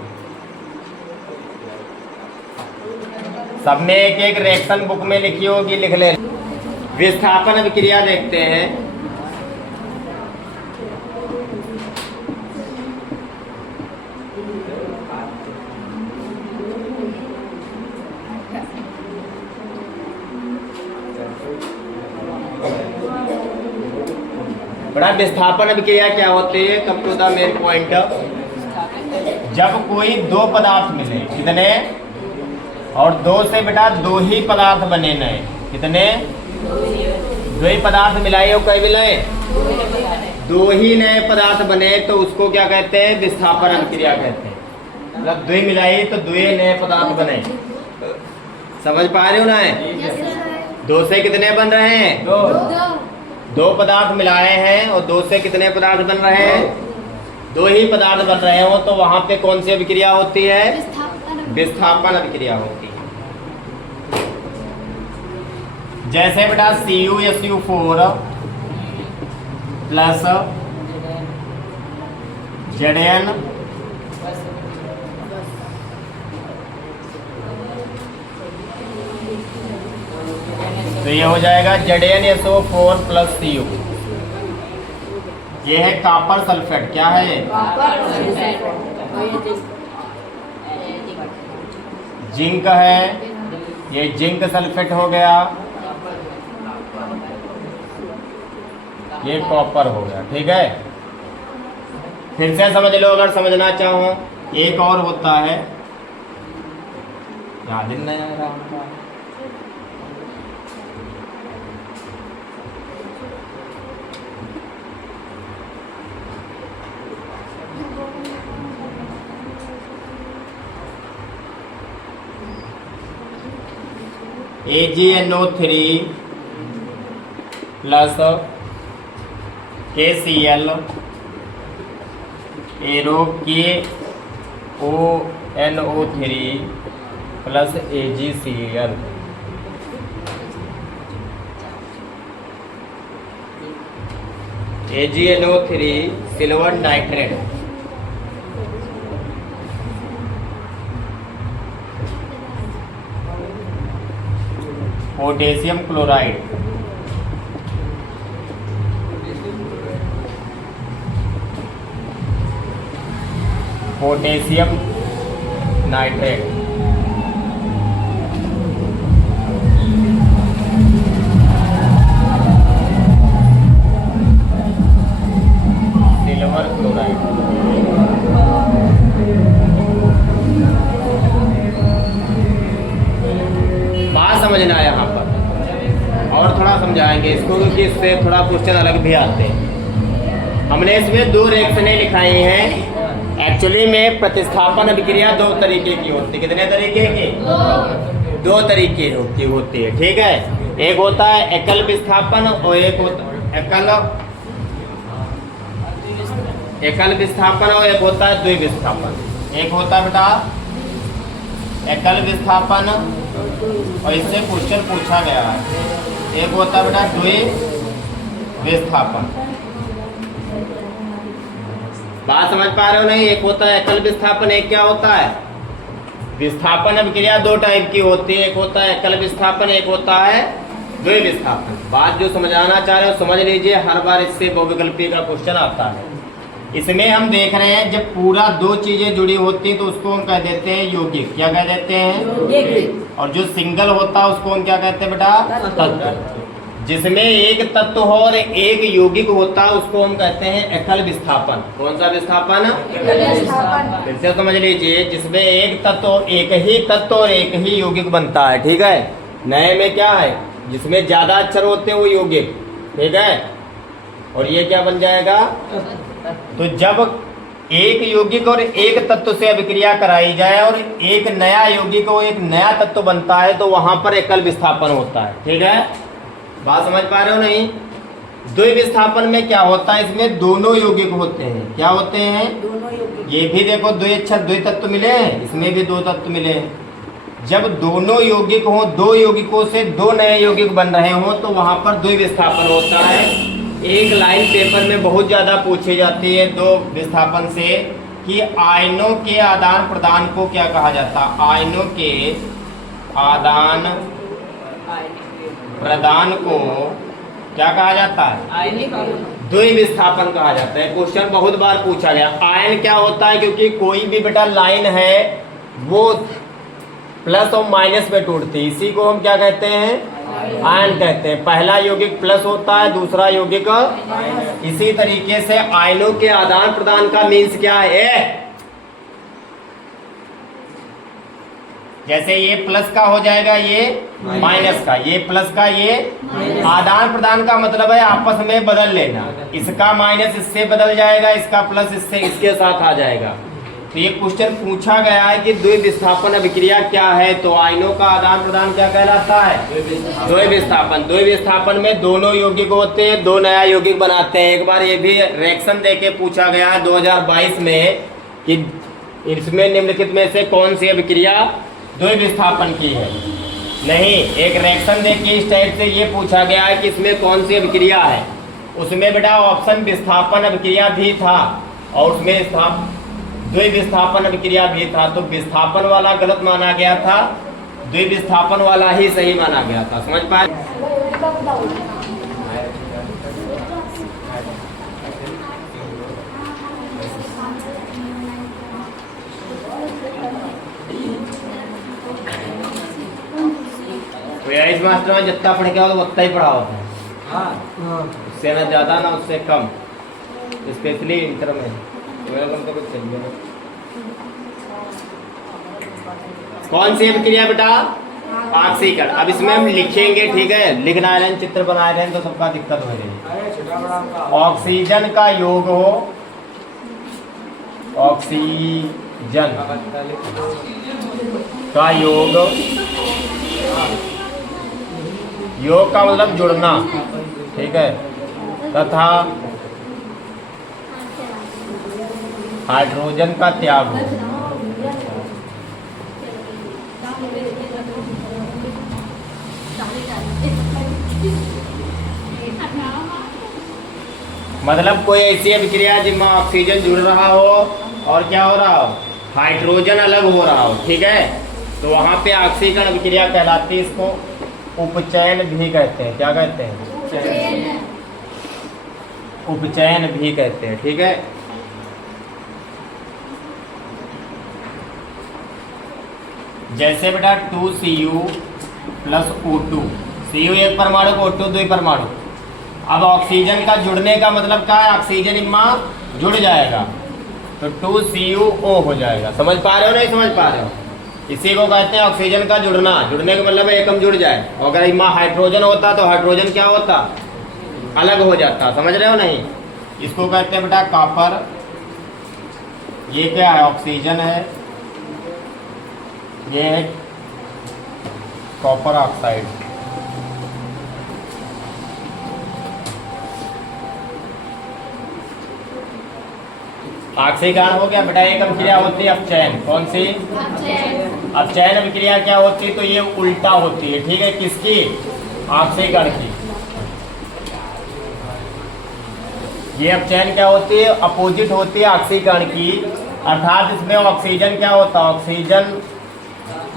सबने एक एक रिएक्शन बुक में लिखी होगी, लिख ले। विस्थापन अभिक्रिया देखते हैं। बड़ा विस्थापन अभिक्रिया क्या होती है? Come to the main point. जब कोई दो पदार्थ मिले, कितने? और दो से बेटा दो ही पदार्थ बने नए। कितने? दो ही पदार्थ मिलाए हो, कई मिलाए? दो ही नए पदार्थ बने, तो उसको क्या कहते हैं? विस्थापन अभिक्रिया कहते हैं। मतलब दो ही मिलाई तो दो ही नए पदार्थ बने। समझ पा रहे हो ना? दो से कितने बन रहे हैं? दो पदार्थ मिलाए हैं और दो से कितने पदार्थ बन रहे हैं? दो ही पदार्थ बन रहे हो, तो वहां पे कौन सी अभिक्रिया होती है? विस्थापन अभिक्रिया होती है। जैसे बेटा CuSu4 प्लस Zn तो ये हो जाएगा ZnSO4 प्लस Cu। ये है कॉपर सल्फेट। क्या है? जिंक है, ये जिंक सल्फेट हो गया, ये कॉपर हो गया। ठीक है। फिर से समझ लो अगर समझना चाहो। एक और होता है, याद नहीं आ रहा होगा। AgNO3 plus KCl arrow KONO3 plus AgCl। AgNO3 silver nitrate. Potassium chloride. Potassium nitrate. Silver chloride. बात समझना है यहाँ पर, और थोड़ा समझाएंगे इसको, क्योंकि इससे थोड़ा क्वेश्चन अलग भी आते हैं। हमने इसमें दो रिएक्शनें लिखाई हैं। एक्चुअली में प्रतिस्थापन अभिक्रिया दो तरीके की होती है। कितने तरीके की? दो तरीके की होती है। ठीक है। एक होता है एकल विस्थापन और एक होता एकल विस्थापन और एक होता है द्वि विस्थापन। एक होता है बेटा एकल विस्थापन और इससे क्वेश्चन पूछा गया है। एक होता है बेटा द्वि विस्थापन। बात समझ पा रहे हो नहीं? एक होता है एकल विस्थापन, एक क्या होता है? विस्थापन अभिक्रिया दो टाइप की होती है। एक होता है एकल विस्थापन, एक होता है द्वि विस्थापन। बात जो समझाना चाह रहे हो समझ लीजिए, हर बार इससे बहुविकल्पी का क्वेश्चन आता है। इसमें हम देख रहे हैं जब पूरा दो चीजें जुड़ी होती हैं तो उसको हम कह देते हैं यौगिक। क्या कह देते हैं? और जो सिंगल होता है उसको हम क्या कहते हैं बेटा? तत्व। जिसमें एक तत्व हो और एक यौगिक होता है उसको हम कहते हैं एकल विस्थापन। कौन सा विस्थापन? फिर से समझ लीजिए, जिसमें एक तत्व, एक ही तत्व और एक ही यौगिक बनता है, ठीक है। नए में क्या है, जिसमें ज्यादा अक्षर होते हैं वो यौगिक, ठीक है। और ये क्या बन जाएगा? तो जब एक यौगिक और एक तत्व से अभिक्रिया कराई जाए और एक नया यौगिक और एक नया तत्व बनता है तो वहां पर एकल विस्थापन होता है, ठीक है। बात समझ पा रहे हो नहीं? द्वि विस्थापन में क्या होता है, इसमें दोनों यौगिक होते हैं। क्या होते हैं? दोनों यौगिक। ये भी देखो द्वि अक्षर द्वि तत्व मिले हैं, इसमें भी दो तत्व मिले हैं। जब दोनों यौगिक हो, दो यौगिकों से दो नए यौगिक बन रहे हो तो वहां पर द्वि विस्थापन होता है। एक लाइन पेपर में बहुत ज्यादा पूछी जाती है दो विस्थापन से कि आयनों के आदान प्रदान को क्या कहा जाता है? आयनों के आदान प्रदान को क्या कहा जाता है? द्वि विस्थापन कहा जाता है। क्वेश्चन बहुत बार पूछा गया। आयन क्या होता है? क्योंकि कोई भी बेटा लाइन है वो प्लस और माइनस में टूटती है, इसी को हम क्या कहते हैं? आयन कहते हैं। पहला यौगिक प्लस होता है, दूसरा यौगिक। इसी तरीके से आयनों के आदान प्रदान का मीन्स क्या है? जैसे ये प्लस का हो जाएगा, ये माइनस का, ये प्लस का, ये आदान प्रदान का मतलब है आपस में बदल लेना। इसका माइनस इससे बदल जाएगा, इसका प्लस इससे इसके साथ आ जाएगा। तो ये क्वेश्चन पूछा गया है कि द्वि विस्थापन अभिक्रिया क्या है, तो आयनों का आदान प्रदान क्या कहलाता है? द्वि विस्थापन। द्वि विस्थापन में दोनों यौगिक होते हैं, दो नया यौगिक बनाते हैं। एक बार ये भी रिएक्शन देके पूछा गया है 2022 में कि इसमें निम्नलिखित में से कौन सी अभिक्रिया द्वि विस्थापन की है। नहीं, एक रिएक्शन देके इस टाइप से ये पूछा गया है कि इसमें कौन सी अभिक्रिया है। उसमें बेटा ऑप्शन विस्थापन अभिक्रिया भी था और उसमें द्वि विस्थापन अभिक्रिया भी था। तो विस्थापन वाला गलत माना गया था, द्वि विस्थापन वाला ही सही माना गया था। समझ पाए? तो मास्टर में जितना पढ़ के आओ तो उतना ही पढ़ा होता है, उससे ना ज्यादा ना उससे कम, स्पेशली इंटर में तो कुछ चाहिए। कौन सी अभिक्रिया बेटा? ऑक्सीकरण। अब इसमें हम लिखेंगे, ठीक है, लिखना है, चित्र बना रहे हैं तो सबका दिक्कत हो जाएगी। ऑक्सीजन का योग हो, ऑक्सीजन का योग, योग का मतलब जुड़ना, ठीक है, तथा हाइड्रोजन का त्याग हो। मतलब कोई ऐसी अभिक्रिया जिसमें ऑक्सीजन जुड़ रहा हो और क्या हो रहा हो, हाइड्रोजन अलग हो रहा हो, ठीक है, तो वहां पे ऑक्सीकरण अभिक्रिया कहलाती है। इसको उपचयन भी कहते हैं। क्या कहते हैं? उपचयन भी कहते हैं, ठीक है। जैसे बेटा 2Cu प्लस O2, Cu एक परमाणु, O2 दो परमाणु। अब ऑक्सीजन का जुड़ने का मतलब क्या है? ऑक्सीजन इम्मा जुड़ जाएगा तो 2CuO हो जाएगा। समझ पा रहे हो? नहीं समझ पा रहे हो? इसी को कहते हैं ऑक्सीजन का जुड़ना। जुड़ने का मतलब है एकम जुड़ जाए। अगर इम्मा हाइड्रोजन होता तो हाइड्रोजन क्या होता? अलग हो जाता। समझ रहे हो नहीं? इसको कहते हैं बेटा कॉपर। ये क्या है? ऑक्सीजन है, ये है कॉपर ऑक्साइड। ऑक्सीकरण हो गया बेटा। एक अभिक्रिया होती है अपचयन। कौन सी? अपचयन अभिक्रिया क्या होती है? तो ये उल्टा होती है, ठीक है, किसकी? ऑक्सीकरण की। ये अपचयन क्या होती है? अपोजिट होती है ऑक्सीकरण की। अर्थात इसमें ऑक्सीजन क्या होता है? ऑक्सीजन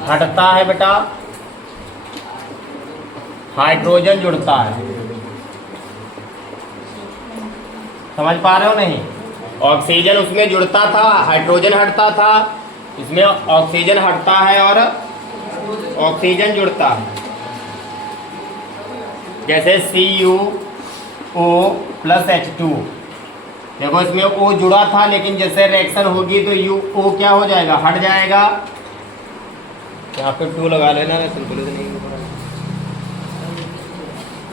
हटता है बेटा, हाइड्रोजन जुड़ता है। समझ पा रहे हो नहीं? ऑक्सीजन उसमें जुड़ता था, हाइड्रोजन हटता था, इसमें ऑक्सीजन हटता है और ऑक्सीजन जुड़ता है। जैसे CuO प्लस H2, देखो इसमें O जुड़ा था, लेकिन जैसे रिएक्शन होगी तो UO क्या हो जाएगा, हट जाएगा। यहाँ पे 2 लगा लेना, नहीं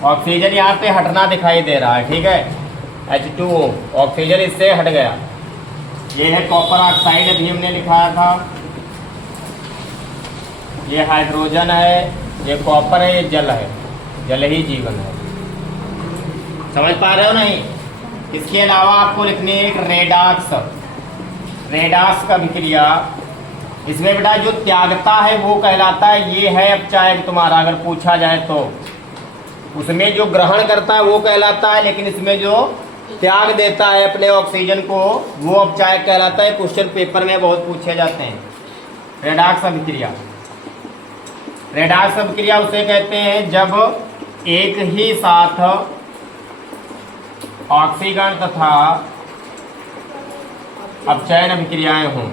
ऑक्सीजन यहाँ पे हटना दिखाई दे रहा है, ठीक है। H2O ऑक्सीजन इससे हट गया। ये है कॉपर ऑक्साइड, अभी हमने लिखाया था। ये हाइड्रोजन है, ये कॉपर है, ये जल है, जल ही जीवन है। समझ पा रहे हो नहीं? इसके अलावा आपको लिखनी है एक रेडॉक्स। रेडॉक्स का विक्रिया, इसमें बेटा जो त्यागता है वो कहलाता है, ये है अपचायक तुम्हारा अगर पूछा जाए तो। उसमें जो ग्रहण करता है वो कहलाता है, लेकिन इसमें जो त्याग देता है अपने ऑक्सीजन को वो अपचायक कहलाता है। क्वेश्चन पेपर में बहुत पूछे जाते हैं। रेडॉक्स अभिक्रिया, रेडॉक्स अभिक्रिया उसे कहते हैं जब एक ही साथ ऑक्सीकरण तथा अपचयन अभिक्रियाएं हों।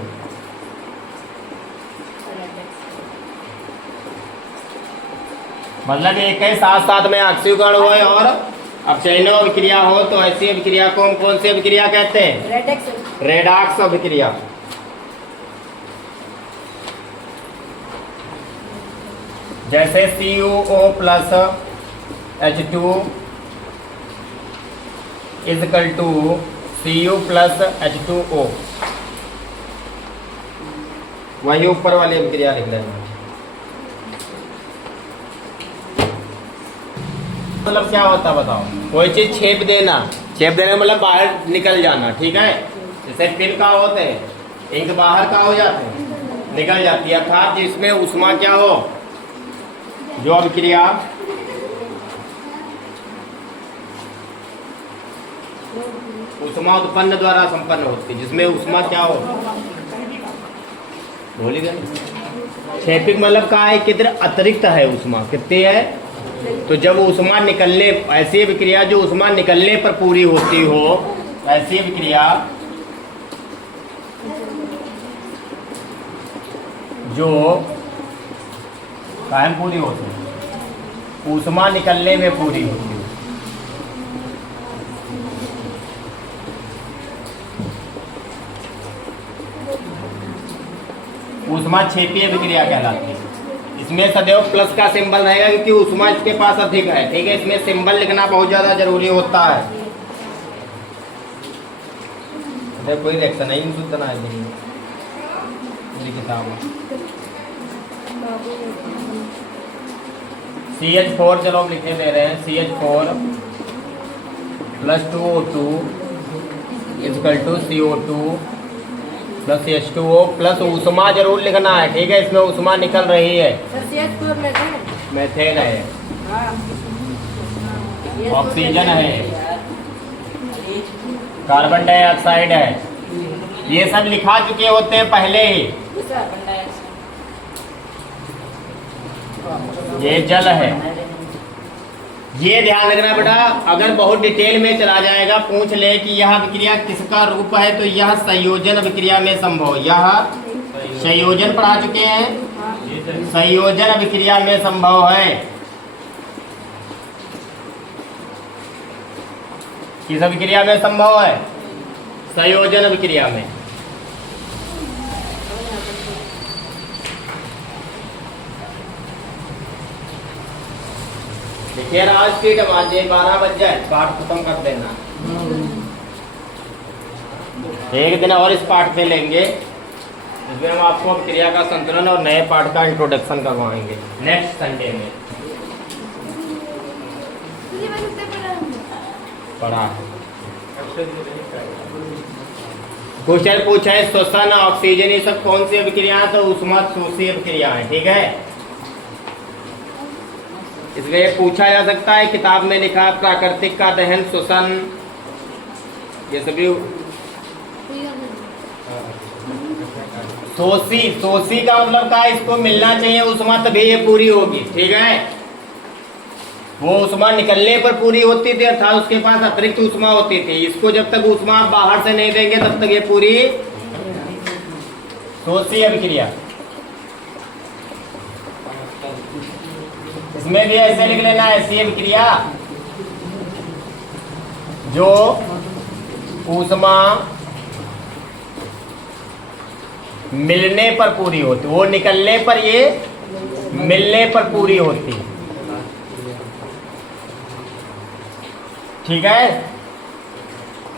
मतलब एक ही साथ साथ में ऑक्सीकरण हो और अपचयन अभिक्रिया हो, तो ऐसी अभिक्रिया को हम कौन सी अभिक्रिया कहते हैं? रेडॉक्स अभिक्रिया। जैसे CuO plus H2 is equal to Cu plus H2O, वही ऊपर वाली अभिक्रिया लिख लेना। मतलब क्या होता बताओ? कोई चीज छेप देना, छेप देने मतलब बाहर निकल जाना, ठीक है। जैसे पेन का होते हैं, इंक बाहर का हो जाते हैं, निकल जाती है, अर्थात जिसमें उष्मा क्या हो, जो अभिक्रिया उष्मा उत्पन्न द्वारा संपन्न होती है, जिसमें उष्मा क्या हो, बोलिएगा। क्षैतिक मतलब का है, किधर अतिरिक्त है उष्मा, कितनी है? तो जब उष्मा निकलने, ऐसी अभिक्रिया जो उष्मा निकलने पर पूरी होती हो, ऐसी अभिक्रिया जो कायम पूरी होती है, उष्मा निकलने में पूरी होती है। उष्मा क्षेपीय अभिक्रिया कहलाती है। इसमें सदैव प्लस का सिंबल रहेगा क्योंकि उष्मा इसके पास अधिक है, ठीक है। इसमें सिंबल लिखना बहुत ज्यादा जरूरी होता है। कोई रिएक्शन नहीं सुनना है मेरी किताब में। CH4 चलो हम लिखे दे रहे हैं, CH4 plus 2O2 equal to CO2 plus H2O plus उष्मा जरूर लिखना है, ठीक है। इसमें उष्मा निकल रही है, मेथेन है, ऑक्सीजन है, कार्बन डाइऑक्साइड है, ये सब लिखा चुके होते हैं पहले ही। ये जल है। ये ध्यान रखना बेटा, अगर बहुत डिटेल में चला जाएगा, पूछ ले कि यह अभिक्रिया किसका रूप है, तो यह संयोजन अभिक्रिया में संभव। यह संयोजन पढ़ा चुके हैं, संयोजन अभिक्रिया में संभव है। किस अभिक्रिया में संभव है? संयोजन अभिक्रिया में। देखिए आज की आज 12 बज जाए, पाठ खत्म कर देना। एक दिन और इस पाठ में लेंगे, इसमें हम आपको क्रिया का संतुलन और नए पाठ का इंट्रोडक्शन करवाएंगे नेक्स्ट संडे में। पढ़ा क्वेश्चन पूछा है श्वसन, ऑक्सीजन, ये सब कौन सी अभिक्रिया है? तो उष्मा शोषी अभिक्रिया है, ठीक है। इसलिए पूछा जा सकता है, किताब में लिखा प्राकृतिक का दहन, श्वसन, ये सभी शोषी। शोषी का मतलब क्या? इसको मिलना चाहिए उष्मा तभी ये पूरी होगी, ठीक है। वो ऊष्मा निकलने पर पूरी होती थी, अर्थात उसके पास अतिरिक्त ऊष्मा होती थी। इसको जब तक ऊष्मा आप बाहर से नहीं देंगे तब तक ये पूरी सोचिए अभिक्रिया। इसमें भी ऐसे लिख लेना, ऐसी अभिक्रिया जो ऊष्मा मिलने पर पूरी होती, वो निकलने पर, ये मिलने पर पूरी होती। ठीक है,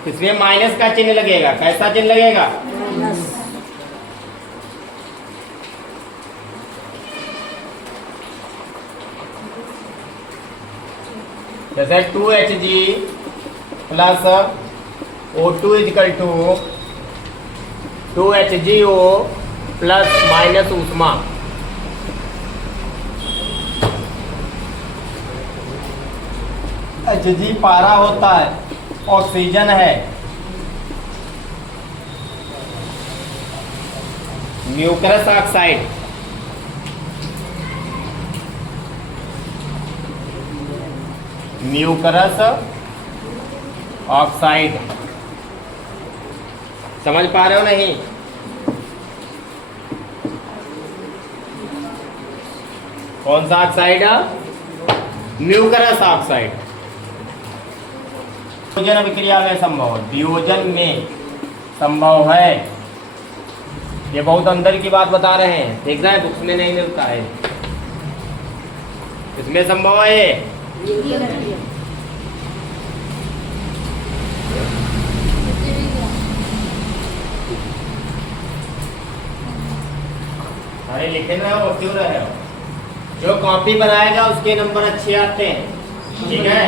इसमें माइनस का चिन्ह लगेगा। कैसा चिन्ह लगेगा? जैसे 2Hg plus O2 is equal to 2HgO plus minus ऊष्मा। Hg पारा होता है, ऑक्सीजन है, म्यूकरस ऑक्साइड, म्यूकरस ऑक्साइड। समझ पा रहे हो नहीं? कौन सा ऑक्साइड है? म्यूकरस ऑक्साइड। वियोजन अभिक्रिया में संभव, वियोजन में संभव है। ये बहुत अंदर की बात बता रहे हैं, देख रहे हैं, बुक्स में नहीं मिलता है। इसमें संभव है ये। अरे लिखे ना हो, क्यों रहे हो? जो कॉपी बनाएगा उसके नंबर अच्छे आते हैं। ठीक है,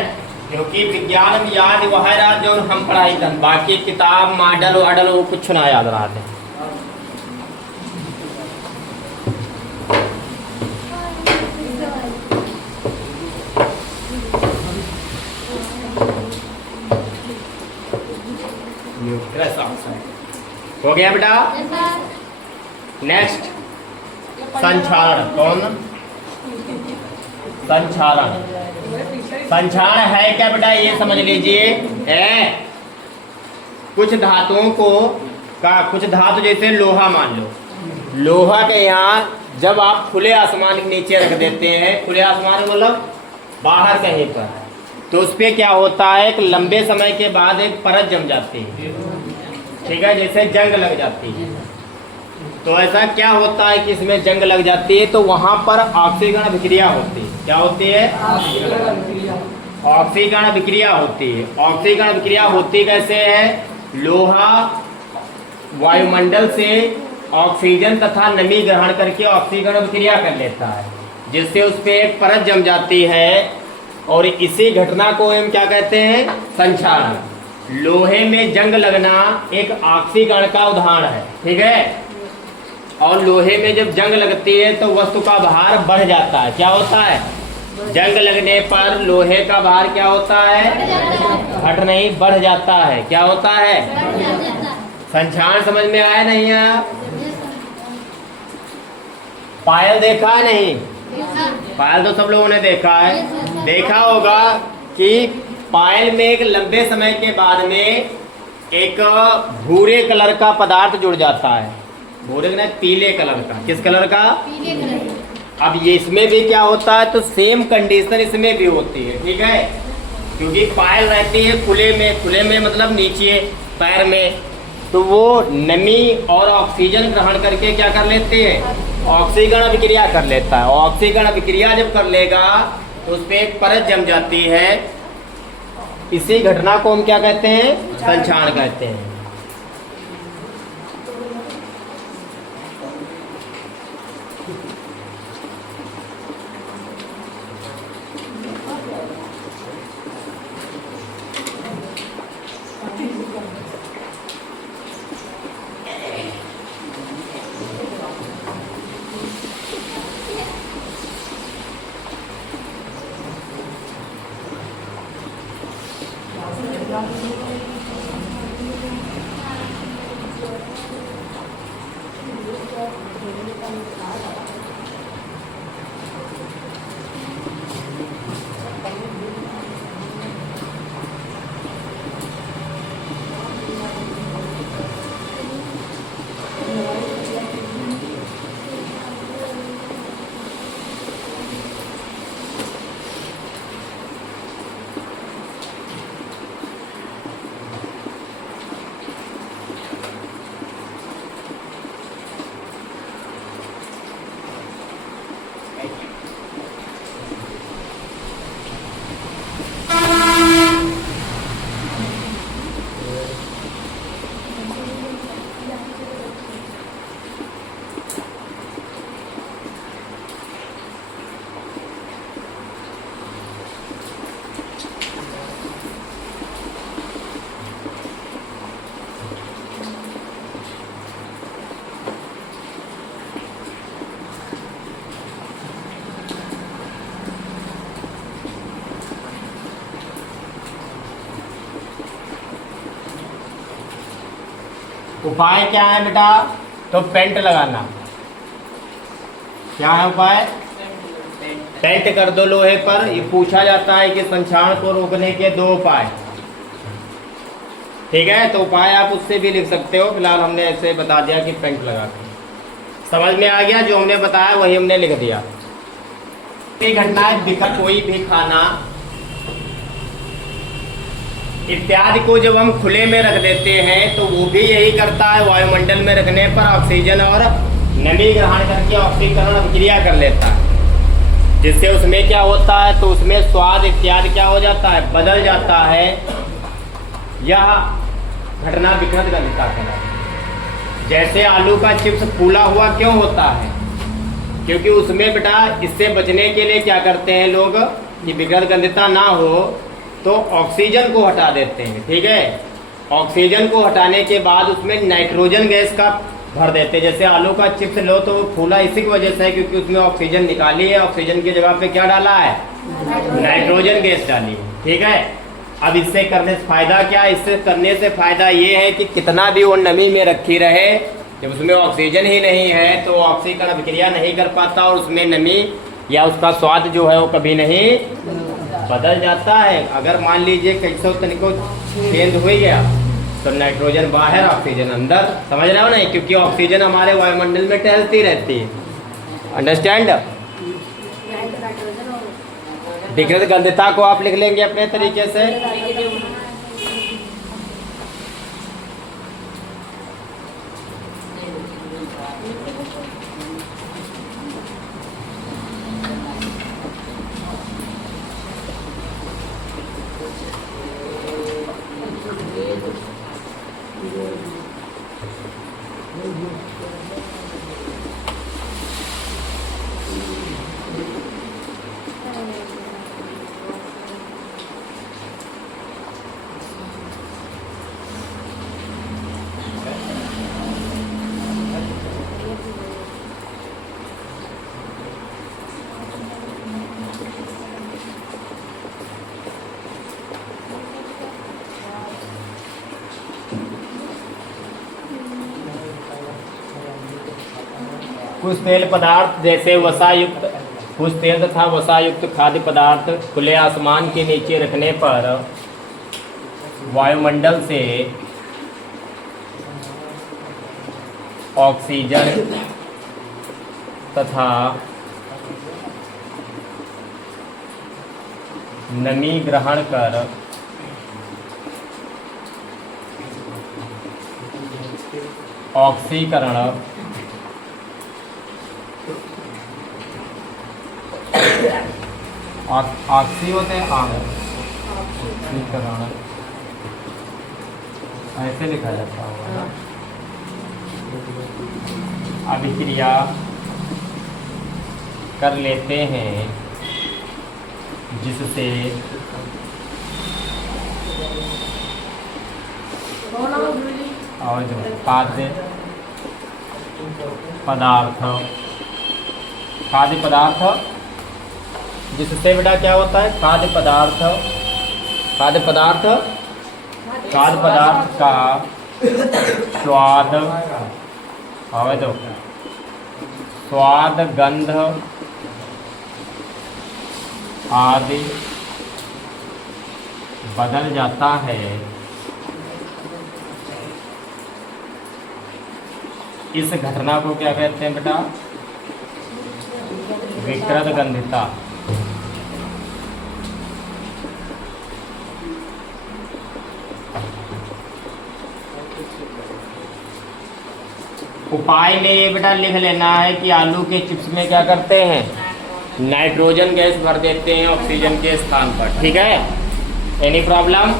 क्योंकि विज्ञान में याद वह रहा जो हम पढ़ाई कर, बाकी किताब मॉडल वाडल वो कुछ ना याद रहा थे। हो गया बेटा? नेक्स्ट संक्षारण। कौन? संक्षारण। संक्षारण है क्या बेटा? ये समझ लीजिए, कुछ धातुओं को कुछ धातु जैसे लोहा मान लो, लोहा के यहाँ जब आप खुले आसमान के नीचे रख देते हैं, खुले आसमान मतलब बाहर कहीं पर, तो उस पर क्या होता है, एक लंबे समय के बाद एक परत जम जाती है। ठीक है, जैसे जंग लग जाती है। तो ऐसा क्या होता है कि इसमें जंग लग जाती है तो वहां पर ऑक्सीकरण अभिक्रिया होती है। क्या होती है? ऑक्सीकरण अभिक्रिया होती है। ऑक्सीकरण अभिक्रिया होती कैसे है? लोहा वायुमंडल से ऑक्सीजन तथा नमी ग्रहण करके ऑक्सीकरण अभिक्रिया कर लेता है, जिससे उस पर एक परत जम जाती है, और इसी घटना को हम क्या कहते हैं? संक्षारण। लोहे में जंग लगना एक ऑक्सीकरण का उदाहरण है। ठीक है, और लोहे में जब जंग लगती है तो वस्तु का भार बढ़ जाता है। क्या होता है? जंग लगने पर लोहे का भार क्या होता है? घट नहीं, बढ़ जाता है। क्या होता है? संक्षारण समझ में आया नहीं आया? पायल देखा है नहीं? पायल तो सब लोगों ने देखा है। देखा होगा कि पायल में एक लंबे समय के बाद में एक भूरे कलर का पदार्थ जुड़ जाता है। भूरे ना, पीले कलर का। किस कलर का? पीले कलर का। अब ये इसमें भी क्या होता है, तो सेम कंडीशन इसमें भी होती है। ठीक है, क्योंकि पायल रहती है खुले में मतलब नीचे पैर में, तो वो नमी और ऑक्सीजन ग्रहण करके क्या कर लेते हैं? ऑक्सीकरण अभिक्रिया कर लेता है। ऑक्सीकरण अभिक्रिया जब कर लेगा तो उस पर एक परत जम जाती है। इसी घटना को हम क्या कहते हैं? संक्षारण कहते हैं। उपाय क्या है बेटा? तो पेंट लगाना। क्या है उपाय? पेंट कर दो लोहे पर। ये पूछा जाता है कि संक्षारण को रोकने के 2 उपाय। ठीक है, तो उपाय आप उससे भी लिख सकते हो। फिलहाल हमने ऐसे बता दिया कि पेंट लगा के। समझ में आ गया? जो हमने बताया वही हमने लिख दिया। घटनाएं दिक्कत कोई भी खाना इत्यादि को जब हम खुले में रख देते हैं तो वो भी यही करता है। वायुमंडल में रखने पर ऑक्सीजन और नमी ग्रहण करके ऑक्सीकरण अभिक्रिया कर लेता है, जिससे उसमें क्या होता है, तो उसमें स्वाद इत्यादि क्या हो जाता है, बदल जाता है। यह घटना विकृत गंधता कहलाती है। जैसे आलू का चिप्स फूला हुआ क्यों होता है? क्योंकि उसमें बेटा इससे बचने के लिए क्या करते हैं लोग कि विकृत गंधता ना हो तो ऑक्सीजन को हटा देते हैं। ठीक है, ऑक्सीजन को हटाने के बाद उसमें नाइट्रोजन गैस का भर देते हैं। जैसे आलू का चिप्स लो तो वो फूला इसी की वजह से है क्योंकि उसमें ऑक्सीजन निकाली है, ऑक्सीजन की जगह पे क्या डाला है, नाइट्रोजन गैस डाली है। ठीक है, अब इससे करने से फायदा क्या है? इससे करने से फायदा ये है कि कितना भी वो नमी में रखी रहे, जब उसमें ऑक्सीजन ही नहीं है तो ऑक्सीकरण अभिक्रिया नहीं कर पाता और उसमें नमी या उसका स्वाद जो है वो कभी नहीं बदल जाता है। अगर मान लीजिए कैसे तनिको चेंज हो गया तो नाइट्रोजन बाहर ऑक्सीजन अंदर, समझ रहे हो नहीं? क्योंकि ऑक्सीजन हमारे वायुमंडल में टहलती रहती है। अंडरस्टैंड? विकृत गंधता को आप लिख लेंगे अपने तरीके से। कुछ तेल पदार्थ जैसे वसायुक्त, कुछ तेल तथा वसायुक्त खाद्य पदार्थ खुले आसमान के नीचे रखने पर वायुमंडल से ऑक्सीजन तथा नमी ग्रहण कर ऑक्सीकरण ऑक्सी होते हैं ऑक्सीकरण ऐसे लिखा जाता होगा ना, अभिक्रिया कर लेते हैं जिससे और जो खाद्य पदार्थ जिससे बेटा क्या होता है, खाद्य पदार्थ का स्वाद आवे दो, स्वाद गंध आदि बदल जाता है। इस घटना को क्या कहते हैं बेटा, विकृत गंधता। उपाय में ये बेटा लिख लेना है कि आलू के चिप्स में क्या करते हैं, नाइट्रोजन गैस भर देते हैं ऑक्सीजन के स्थान पर। ठीक है, एनी प्रॉब्लम?